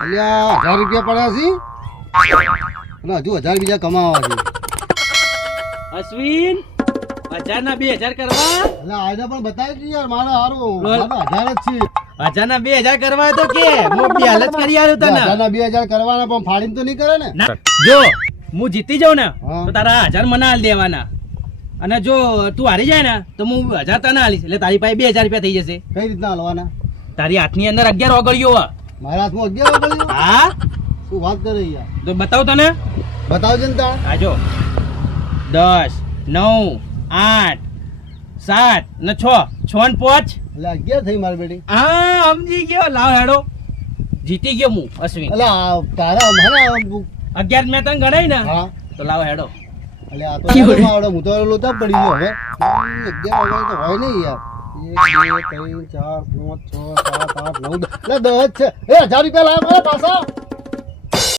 અલ્યા 1000 રૂપિયા પડ્યા છે અને હજુ 1000 બીજા કમાવા છે. અશ્વિન 1000 ના 2000 કરવા. એટલે આને પણ બતાવી દી યાર, મારે હારું મારે 1000 જ છે. 1000 ના 2000 કરવા તો કે હું પહેલ જ કરી આલ્યું તને. 1000 ના 2000 કરવાના પણ ફાડીને તો નહીં કરે ને. ના, જો હું જીતી જાઉં ને હા. તો તારા 1000 મને આલ દેવાના, અને જો તું હારી જાય ને તો હું 1000 તને આલીશ, એટલે તારી પાસે 2000 રૂપિયા થઈ જશે. કઈ રીતના હલવાના? તારી હાથની અંદર 11 ઓગળીઓ હે. મારા હાથમાં 11 વાગ્યું. હા શું વાત કરે યાર? તો બતાવ તને. બતાવજે ને તાણ. આ જો 10 9 8 7 ને 6 6 ને 5. એટલે 11 થઈ મારી બેટી. હા સમજી ગયો. લાવ હેડો, જીતી ગયો હું અશ્વિન. એટલે તારા મારા 11 મેં તને ગણાય ને હા. તો લાવ હેડો. એટલે આ તો આવડે હું તો લોચા પડી ગયો હવે. 11 વાગે તો હોય નહીં યાર. 1 2 3 4 5 6 7 8 9 10 છે. એ 1000 રૂપિયા લાવ મારા પાછા.